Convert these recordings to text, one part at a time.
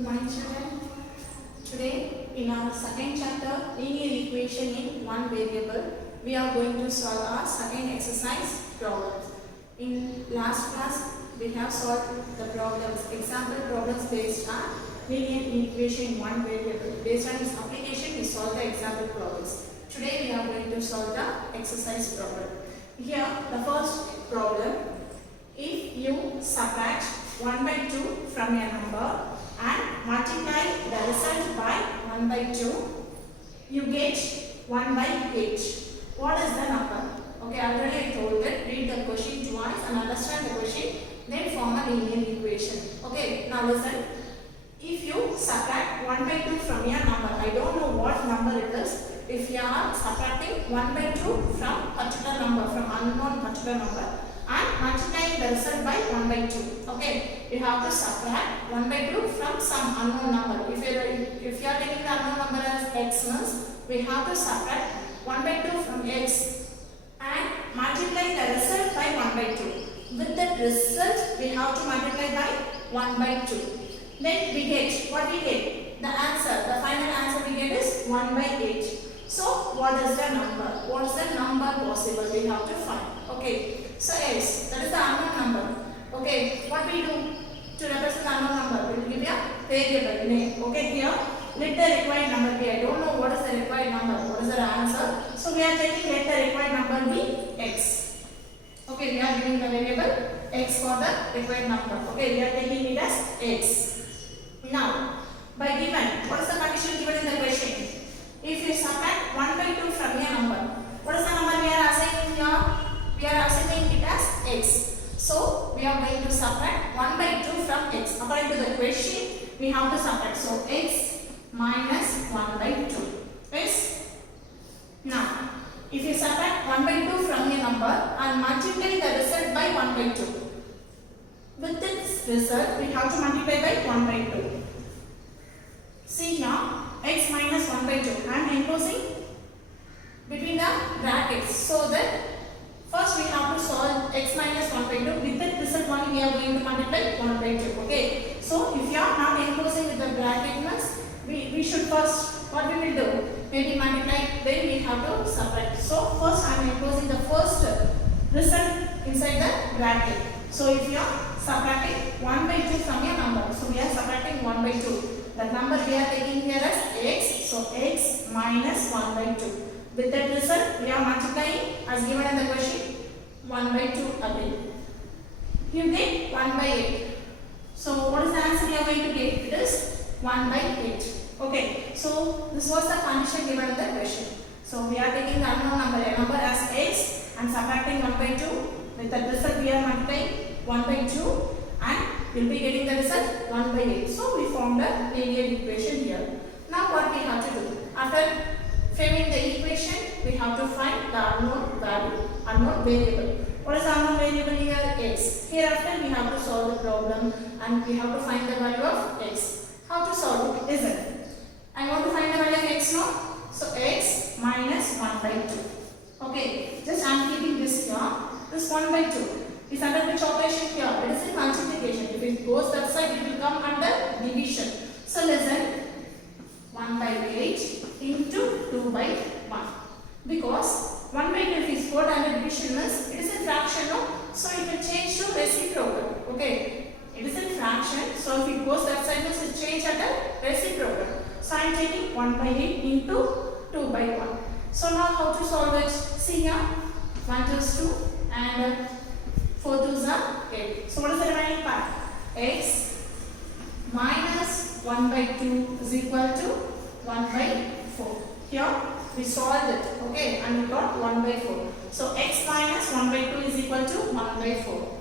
Good morning, children. Today, in our second chapter, linear equation in one variable, we are going to solve our second exercise problems. In last class, we have solved the problems, example problems based on linear equation in one variable. Based on its application, we solve the example problems. Today, we are going to solve the exercise problem. Here, the first problem, if you subtract 1 by 2 from a number and multiply the result by 1 by 2, you get 1 by 8. What is the number? Okay, already I told it. Read the question twice and understand the question, then form a linear equation. Okay, now listen. If you subtract 1 by 2 from your number, I don't know what number it is. If you are subtracting 1 by 2 from particular number, from unknown particular number, and multiplying the result by 1 by 2. Okay, you have to subtract 1 by 2 from some unknown number. If you are taking the unknown number as x means, we have to subtract 1 by 2 from x and multiply the result by 1 by 2. With that result, we have to multiply by 1 by 2. Then we get, what we get? The answer, the final answer we get is 1 by 8. So, what is the number? What is the number possible? We have to find. Okay. So x, that is the unknown number. Okay, what we do to represent the unknown number? We will give a variable name. Okay, here let the required number be. I don't know what is the required number. What is the answer? So we are taking let the required number be x. Okay, we are giving the variable x for the required number. Okay, we are taking it as x. Now, by given, what is the condition given in the question? If you subtract 1 by 2 from your number, what is the number we are assigning here? We are assuming it as x. So, we are going to subtract 1 by 2 from x. According to the question, we have to subtract. So, x minus 1 by 2. Yes? Now, if you subtract 1 by 2 from your number and multiply the result by 1 by 2. With this result, we have to multiply by 1 by 2. See here, x minus 1 by 2. I am enclosing between the brackets so that first we have to solve x minus 1 by 2. With that result only we are going to multiply 1 by 2. Okay. So if you are not enclosing with the bracket means we should first, what we will do? Maybe multiply, then we have to subtract. So first I am enclosing the first result inside the bracket. So if you are subtracting 1 by 2 from your number. So we are subtracting 1 by 2. The number we are taking here as x. So x minus 1 by 2. With that result, we are multiplying as given in the question 1 by 2 again. You get 1 by 8. So, what is the answer you are going to get? It is 1 by 8. Okay. So, this was the condition given in the question. So, we are taking the unknown number, a number as x and subtracting 1 by 2. With that result, we are multiplying 1 by 2 and we will be getting the result 1 by 8. So, we formed a linear equation here. Now, what we have to do? After framing the equation, we have to find the unknown value, unknown variable. What is the unknown variable here? X. Hereafter, we have to solve the problem and we have to find the value of x. How to solve it? Isn't it? I want to find the value of x now. So, x minus 1 by 2. Okay, just I am keeping this here. This 1 by 2 is under which operation here? It is in multiplication. If it goes that side, it will come under division. So, listen. 1 by 8 into 2 by 1. Because 1 by 2 if is put under division means it is in fraction, no? So it will change to reciprocal. Okay. It is in fraction. So if it goes that side means it change under reciprocal. So I am taking 1 by 8 into 2 by 1. So now how to solve it? See here. 1 to 2 and 4 to 8. So what is the remaining part? X minus 1 by 2 is equal to 1 by 4. Here we solved it, okay, and we got 1 by 4. So x minus 1 by 2 is equal to 1 by 4.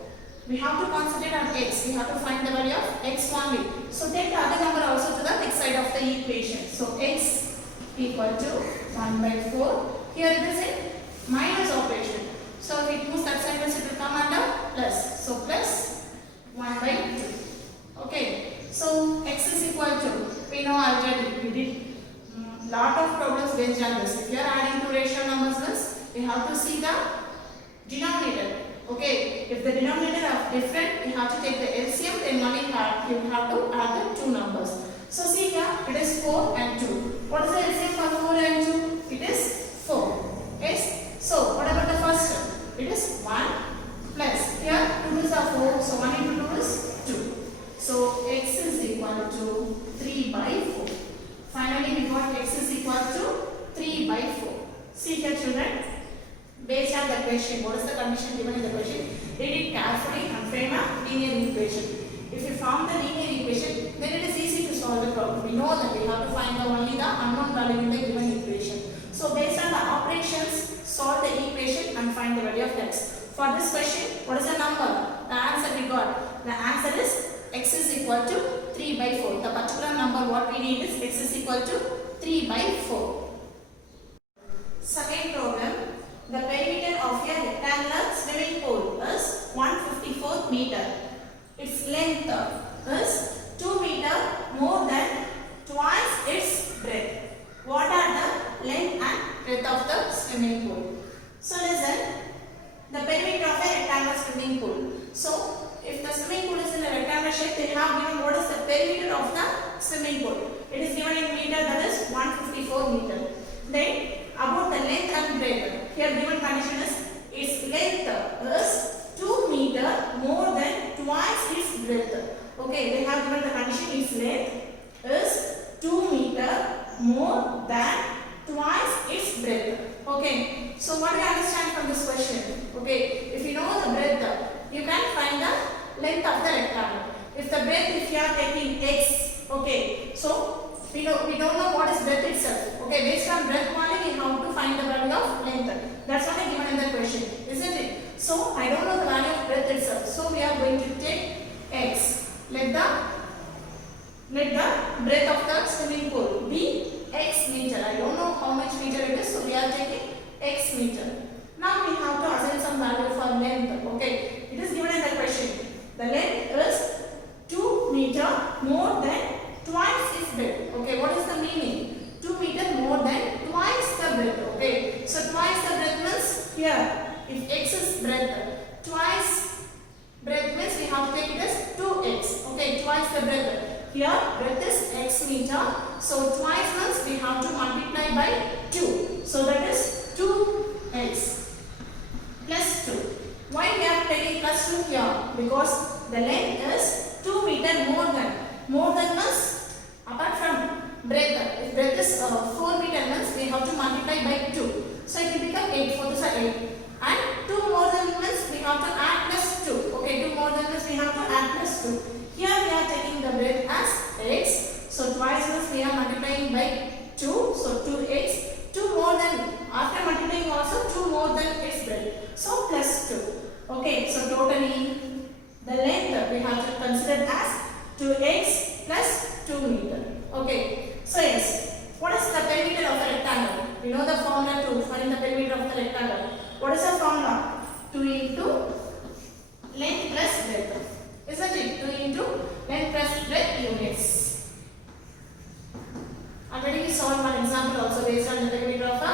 We have to concentrate on x. We have to find the value of x only. So take the other number also to the next side of the equation. So x equal to 1 by 4. Here it is a minus operation. So if it moves that side, it will come under plus. So plus 1 by 2. Okay. So x is equal to, we know already, we did lot of problems based on this. If you are adding two ratio numbers, we have to see the denominator. Okay, if the denominator are different, you have to take the LCM, then only you have to add the two two numbers. So see here, it is 4 and 2. What is the LCM for 4 and 2? It is 4. Yes. So what about the first term? It is 1 plus here 2 is 4. So 1 into 2 is 2. So x is equal to 3 by 4. Finally we got x is equal to 3 by 4. See here children, based on the question, what is the condition given in the question? Read it carefully and frame a linear equation. If you form the linear equation, then it is easy to solve the problem. We know that we have to find only the unknown value in the given equation. So based on the operations, solve the equation and find the value of x. For this question, what is the number? The answer we got. The answer is x is equal to 3 by 4. The particular number what we need is x is equal to 3 by 4. Second problem. The perimeter of a rectangular swimming pool is 154 meter. Its length is 2 meter more than twice its breadth. What are the length and breadth of the swimming pool? So listen, the perimeter of a rectangular swimming pool. So if the swimming pool is in a rectangular shape, they have given what is the perimeter of the swimming pool. It is given in meter, that is 154 meter. Then about the length and breadth, here given condition is its length is 2 meter more than twice its breadth. Okay, they have given the condition its length is 2 meter more than twice its breadth. Okay, so what do you understand from this question? Okay, if you know the breadth, you can find the length of the rectangle. If the breadth, if you are taking x, okay, so we don't know what is breadth itself. Okay, based on breadth only we have to find the value of length. That's what I given in the question, isn't it? So I don't know the value of breadth itself. So we are going to take x. Let the breadth of the swimming pool be x meter. I don't know how much meter it is, so we are taking x meter. Now we have to assign some value for length. Okay, it is given in the question. The length is 2 meter more than twice its breadth. Okay, what is the meaning? 2 meter more than twice the breadth. Okay, so twice the breadth means here, if x is breadth, twice breadth means we have to take it as 2x. Okay, twice the breadth. Here breadth is x meter. So twice means we have to multiply by 2. So that is 2x plus 2. Why we are taking plus 2 here? Because the length is 2 meter more than. More than means apart from breadth. If breadth is 4 meter means we have to multiply by 2. So it will become 8. 4 is 8. And 2 more than means we have to add plus 2. Okay, 2 more than means we have to add plus 2. Here we are taking the breadth as x. So twice means we are multiplying by 2. So 2x. 2 more than, after multiplying also 2 more than its breadth. So plus 2. Okay, so totally the length we have to consider as 2x plus 2 meter. Okay, so yes, what is the perimeter of the rectangle? We know the formula to find the perimeter of the rectangle. What is the formula? 2 into length plus breadth. Isn't it? 2 into length plus breadth units. Already we saw one example also based on the perimeter of a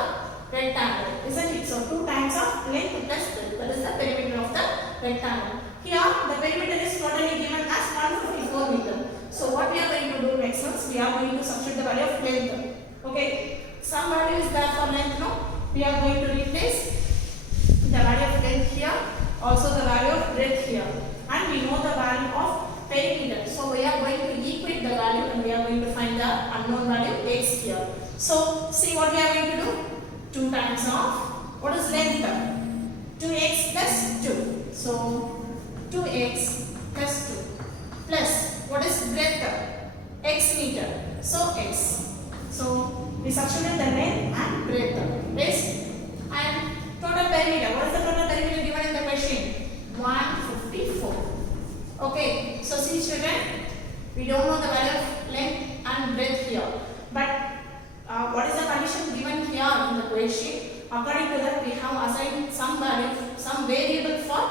rectangle. Isn't it? So 2 times of length plus breadth. That is the perimeter of the rectangle. Here the perimeter is totally given as 154 meter. So what we are going to do next is we are going to substitute the value of length. Okay, some value is there for length, no? We are going to replace the value of length here, also the value of breadth here, and we know the value of perimeter. So we are going to equate the value and we are going to find the unknown value x here. So see what we are going to do? 2 times of, what is length? 2x plus 2. So 2x plus 2 plus, what is breadth? X meter. So x. So we substitute the length and breadth. Yes. And total perimeter. What is the total perimeter given in the question? 154. Okay. So see children, we don't know the value of length and breadth here. But what is the condition given here in the question? According to that, we have assigned some value, some variable for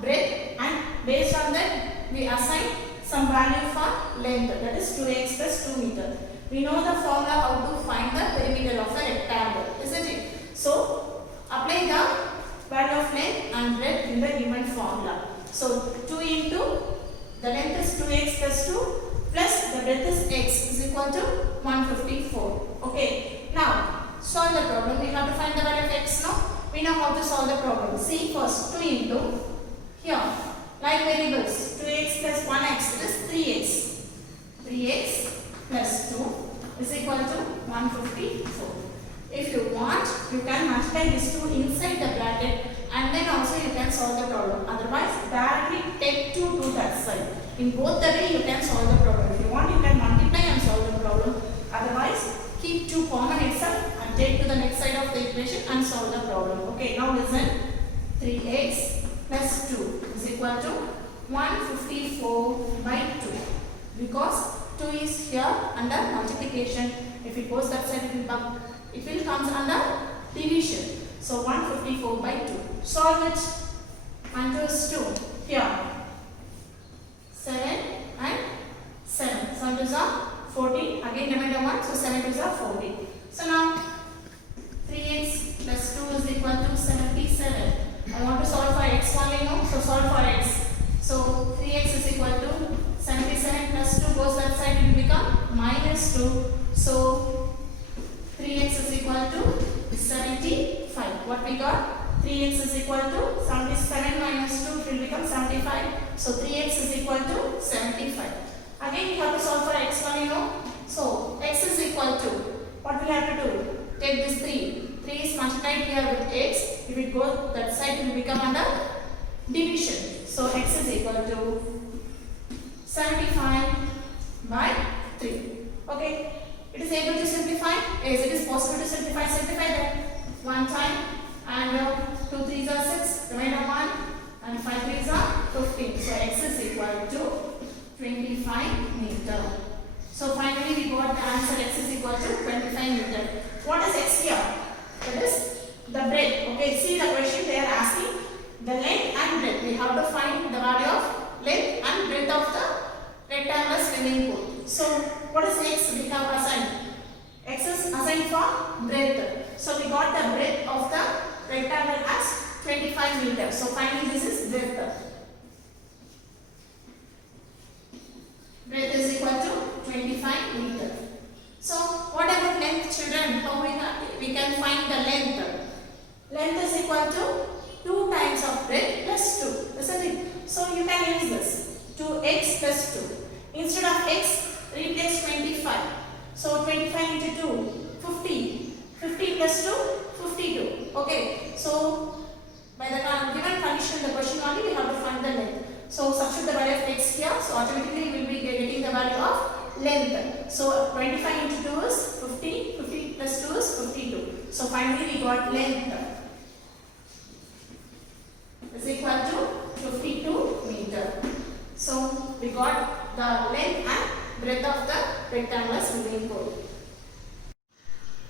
breadth, and based on that, we assign some value for length, that is 2x plus 2 meter. We know the formula how to find the perimeter of a rectangle, isn't it? So apply the value of length and breadth in the given formula. So 2 into the length is 2x plus 2 plus the breadth is equal to 154. Okay. Now solve the problem. We have to find the value of x now. We know how to solve the problem. See first 2 into here like variables 2x plus 1x is 3x. 3x plus 2 is equal to 154. If you want, you can multiply this 2 inside the bracket and then also you can solve the problem. Otherwise, directly take 2 to that side. In both the way you can solve the problem. If you want, you can multiply and solve the problem. Otherwise, keep 2 common itself and take to the next side of the equation and solve the problem. Okay, now listen. 3x plus 2 is equal to 154 by 2. Because 2 is here under multiplication. If it goes that side, it will come under division. So 154 by 2. Solve it. 1 2 is 2. Here 7 and 7. 7 2s are 14. Again remainder 1. So 7 2s are 14. So now 3x plus 2 is equal to 77. I want to solve for x only now. So solve for x. So 3x is equal to 77 plus 2 goes that side, it will become minus 2. So 3x is equal to 75. What we got? 3x is equal to 77 minus 2, it will become 75. So 3x is equal to 75. Again we have to solve for x one, you know. So x is equal to, what we have to do? Take this 3. 3 is multiplied here with x. If it goes that side, it will become under division. So x is equal to 75 by 3. Okay. It is able to simplify. Yes, it is possible to simplify. Simplify that one time. And 2 3s are 6. Remainder 1. And 5 3s are 15. So x is equal to 25 meter. So finally we got the answer. X is equal to 25 meter. What is x here? That is the breadth. Okay. See the question they are asking. The length and breadth. We have to find the value of length and breadth of the rectangular swimming pool. So what is x we have assigned? X is assigned for breadth. So we got the breadth of the rectangle as 25 meters. So finally this is breadth. Breadth is equal to 25 meters. So what about length, children? How we can find the length? Length is equal to 2 times of breadth plus 2. Isn't it? So you can use this. 2x plus 2. Instead of x, replace 25. So 25 into 2, 50. 50 plus 2, 52. Okay. So by the given condition, the question only we have to find the length. So substitute the value of x here. So automatically we will be getting the value of length. So 25 into 2 is 50. 50 plus 2 is 52. So finally we got length is equal to 52 meter. So we got the length and breadth of the rectangular swimming pool.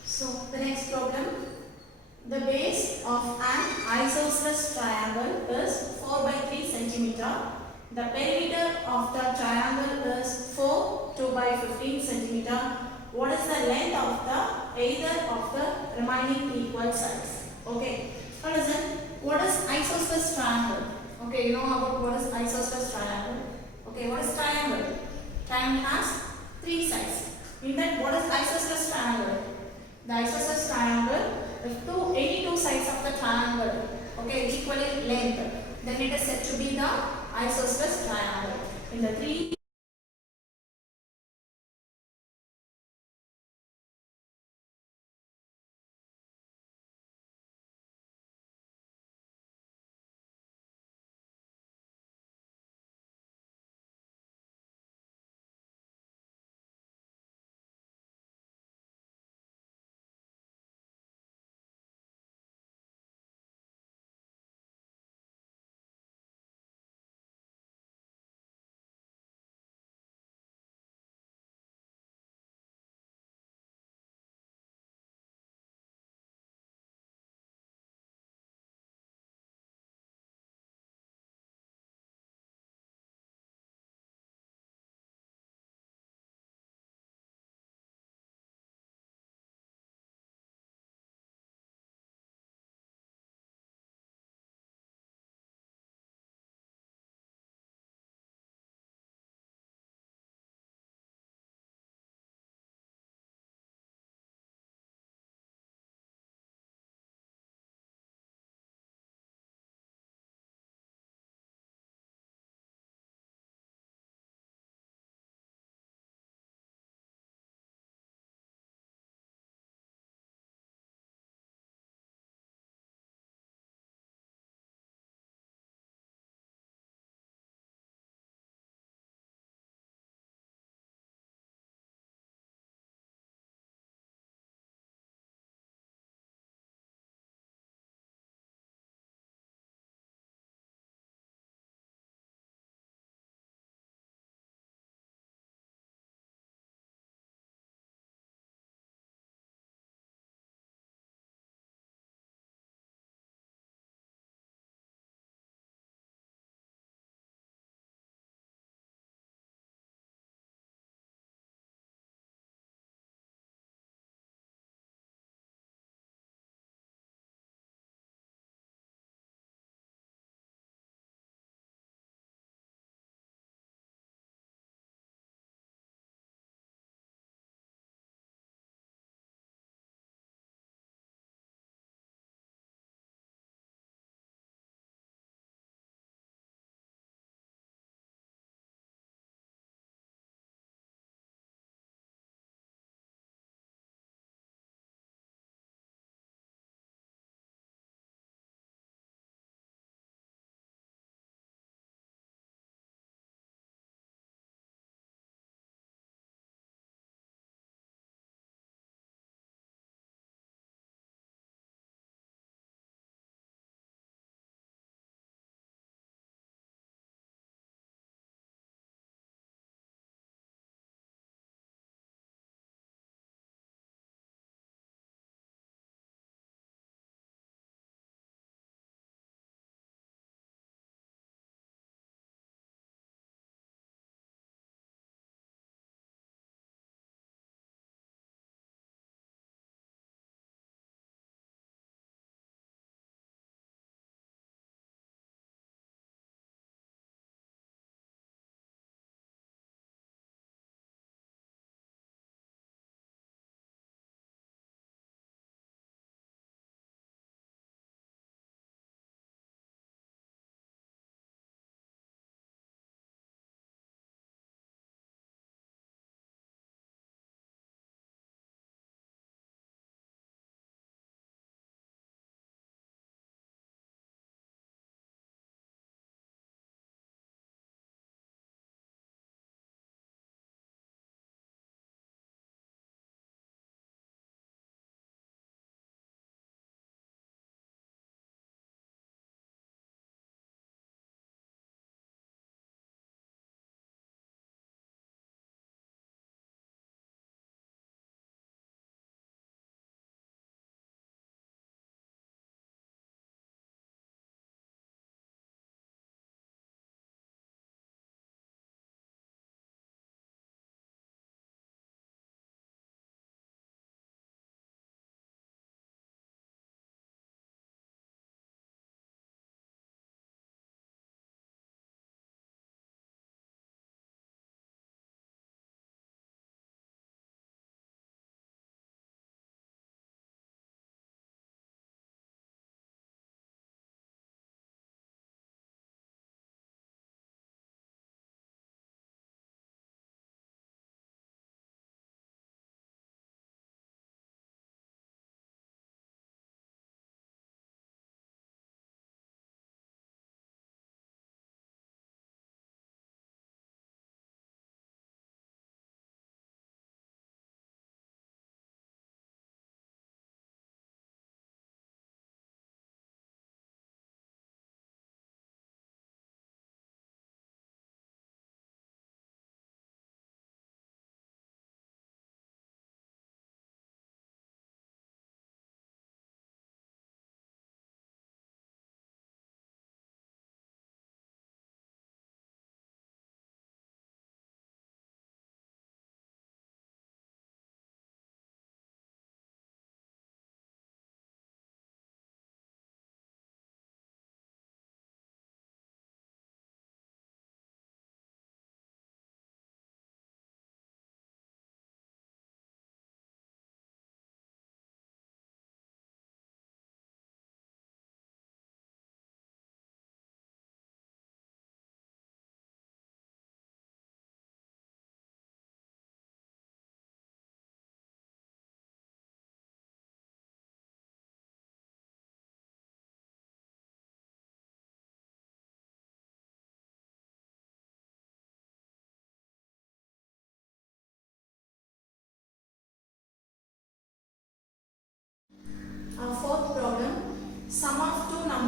So the next problem. The base of an isosceles triangle is 4 by 3 centimeter. The perimeter of the triangle is 4 2 by 15 centimeter. What is the length of the either of the remaining equal sides? Okay. Now listen. What is isosceles triangle? Okay, you know about what is isosceles triangle. Okay, what is triangle? Triangle has 3 sides. In that, what is isosceles triangle? The isosceles triangle, if any two sides of the triangle, okay, equally length, then it is said to be the isosceles triangle. In the 3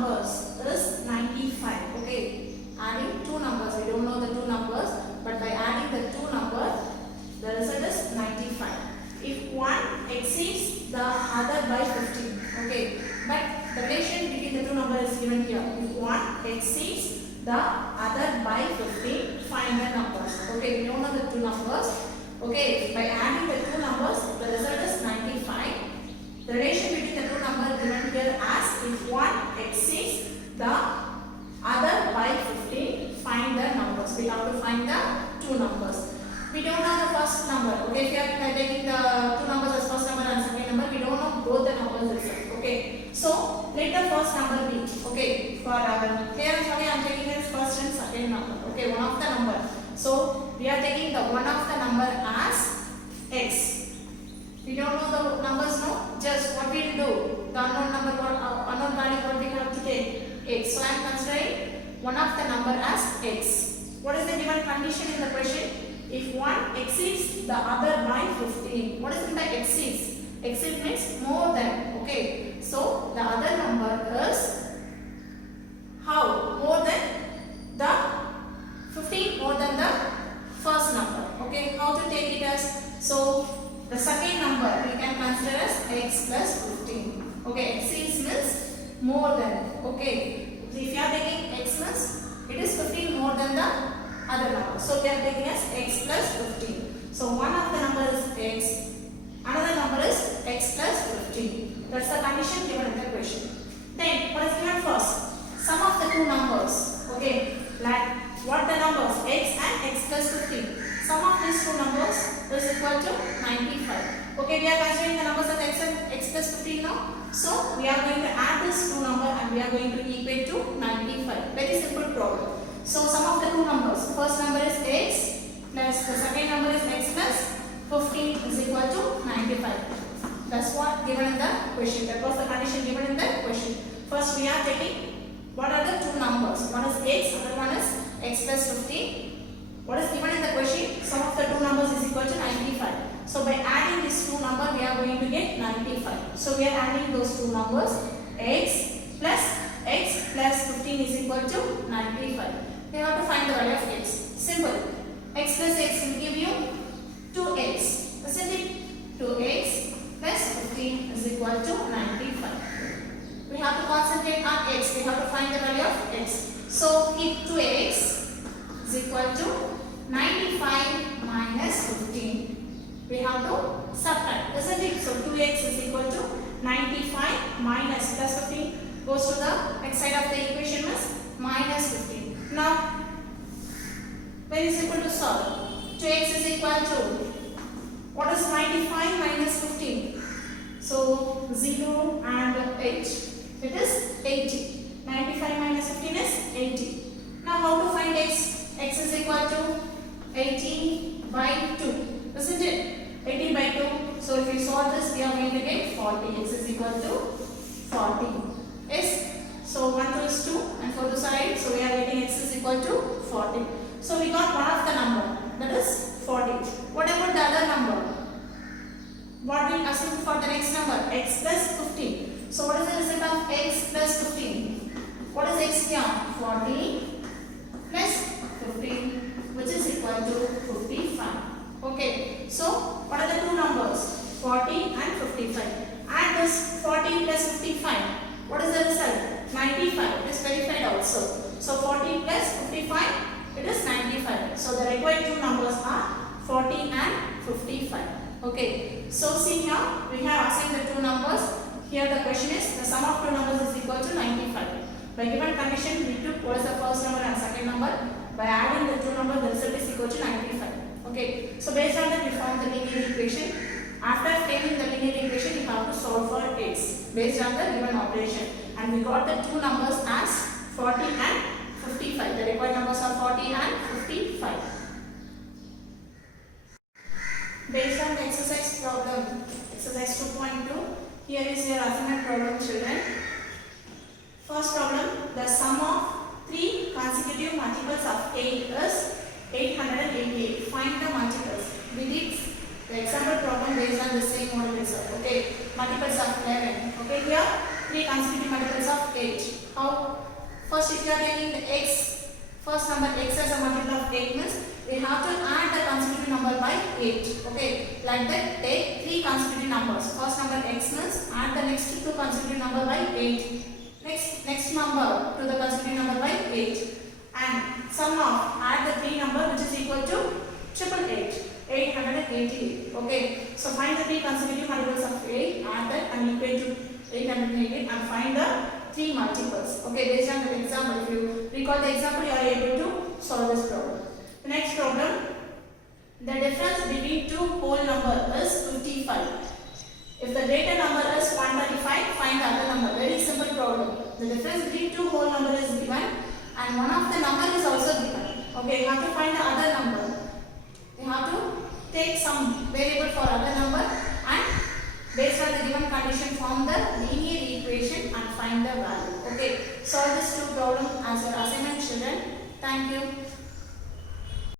numbers is 95. Okay, adding two numbers. We don't know the two numbers, but by adding the two numbers, the result is 95. If one exceeds the other by 15. Okay, but the relation between the two numbers is given here. If one exceeds the other by 15, find the numbers. Okay, we don't know the two numbers. Okay, by adding the two numbers, the result is 95. The relation between the two numbers given here as if one exceeds the other by 15, find the numbers. We have to find the two numbers. We don't know the first number. Okay, if you are taking the two numbers as first number and second number, we don't know both the numbers itself. Okay, so let the first number be. Okay, for our here I am taking as first and second number. Okay, one of the number. So we are taking the one of the number as x. We don't know the numbers, no? Just what we will do? The unknown number, unknown value, what we have to take? X. So I am considering one of the number as x. What is the given condition in the question? If one exceeds the other by 15. What is it by exceeds? Exceed means more than. Okay. So the other number is how? More than the 15, more than the first number. Okay. How to take it as? So the second number we can consider as x plus 15. Okay. Exceeds means more than. Okay. So if you are taking x means it is 15 more than the other number. So we are taking as x plus 15. So one of the number is x, another number is x plus 15. That's the condition given in the question. Then what is given first? Sum of the two numbers. Okay, like what the numbers x and x plus 15. Sum of these two numbers is equal to 95. Okay, we are considering the numbers as x and x plus 15 now. So we are going to add this two number and we are going to equate to 95. Very simple problem. So sum of the two numbers, first number is x plus the second number is x plus 15 is equal to 95. That's what given in the question. That was the condition given in the question. First we are taking what are the two numbers. One is x, other one is x plus 15. What is given in the question? Sum of the two numbers is equal to 95. So by adding these two numbers we are going to get 95. So we are adding those two numbers. X plus 15 is equal to 95. We have to find the value of x. Simple. X plus x will give you 2x. Isn't it? 2x plus 15 is equal to 95. We have to concentrate on x. We have to find the value of x. So keep 2x is equal to 95 minus 15. We have to subtract. Isn't it? So 2x is equal to 95 minus plus 15 goes to the next side of the equation is minus 15. Now, very simple to solve. 2x is equal to, what is 95 minus 15? So, 0 and 8. It is 80. 95 minus 15 is 80. Now, how to find x? X is equal to 80 by 2. Isn't it? 80 by 2. So, if you solve this, we are going to get 40. X is equal to 40. Yes? So 1 2 is 2 and 4 to side. So we are getting x is equal to 40. So we got one of the number, that is 40. What about the other number? What we assume for the next number? X plus 15. So what is the result of x plus 15? What is x here? 40 plus 15, which is equal to 55. Okay. So what are the two numbers? 40 and 55. Add this 40 plus 55. What is the result? 95. It is verified also. So 40 plus 55, it is 95. So the required two numbers are 40 and 55. Okay. So see here, we have assigned the two numbers. Here the question is the sum of two numbers is equal to 95. By given condition, we took what is the first number and second number. By adding the two numbers, the result is equal to 95. Okay. So based on that, we found the linear equation. After obtaining the linear equation, you have to solve for x based on the given operation. And we got the two numbers as 40 and 55. The required numbers are 40 and 55. Based on the exercise problem, exercise 2.2, here is your assignment problem, children. First problem, the sum of three consecutive multiples of 8 is 888. Find the multiples. We did the example problem based on the same model itself. Okay, multiples of 11. Okay, here three consecutive multiples of 8. How? First, if you are taking the x, first number x as a multiple of 8 means we have to add the consecutive number by 8. Okay, like that, take three consecutive numbers. First number x means add the next two consecutive number by 8. Next number to the consecutive number by 8. And sum of add the three number which is equal to 888. 888. Okay, so find the three consecutive multiples of 8, add that and equate to 888 and find the three multiples. Okay, based on the example, if you recall the example, you are able to solve this problem. The next problem, the difference between two whole numbers is 55. If the greater number is 135, find the other number. Very simple problem. The difference between two whole numbers is given and one of the number is also given. Okay, you have to find the other number.